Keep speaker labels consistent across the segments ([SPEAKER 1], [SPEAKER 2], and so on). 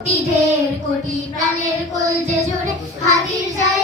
[SPEAKER 1] কোটি ঢের কোটি প্রাণের কলজে জোরে হাতির জায়গা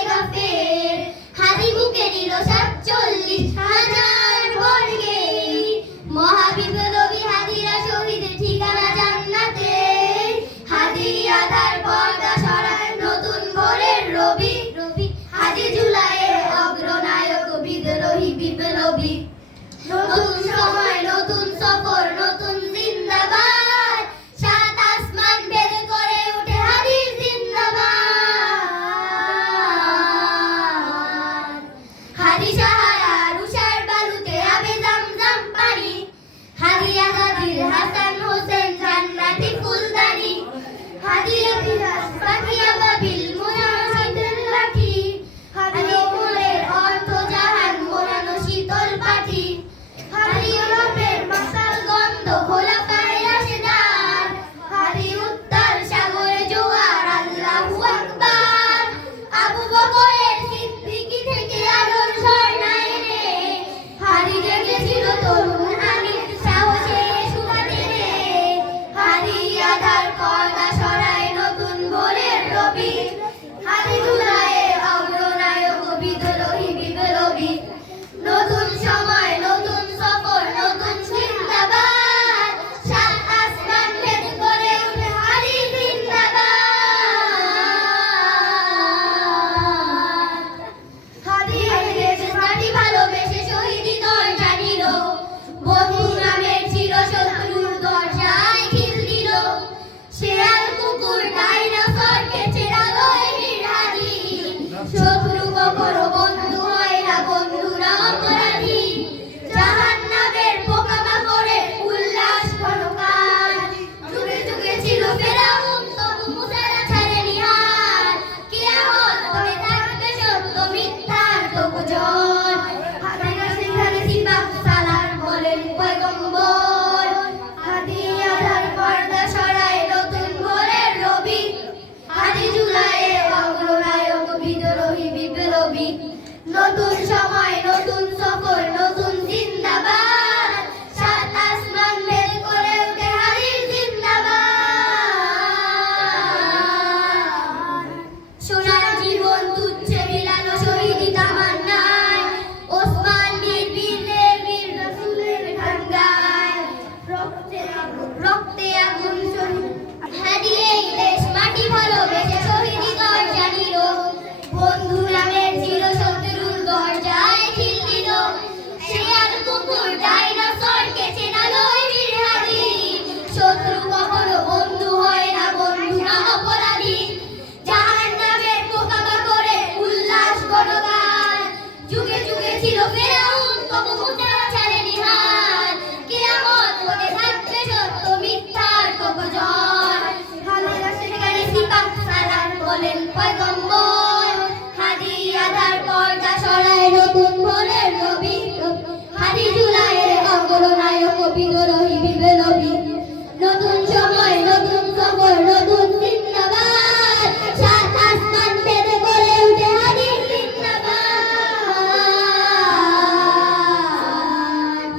[SPEAKER 1] দিশাহারা রুষার বালুতে হবে জমজম পানি। হাদিয়া গাদির হাসান করো নতুন সময় নতুন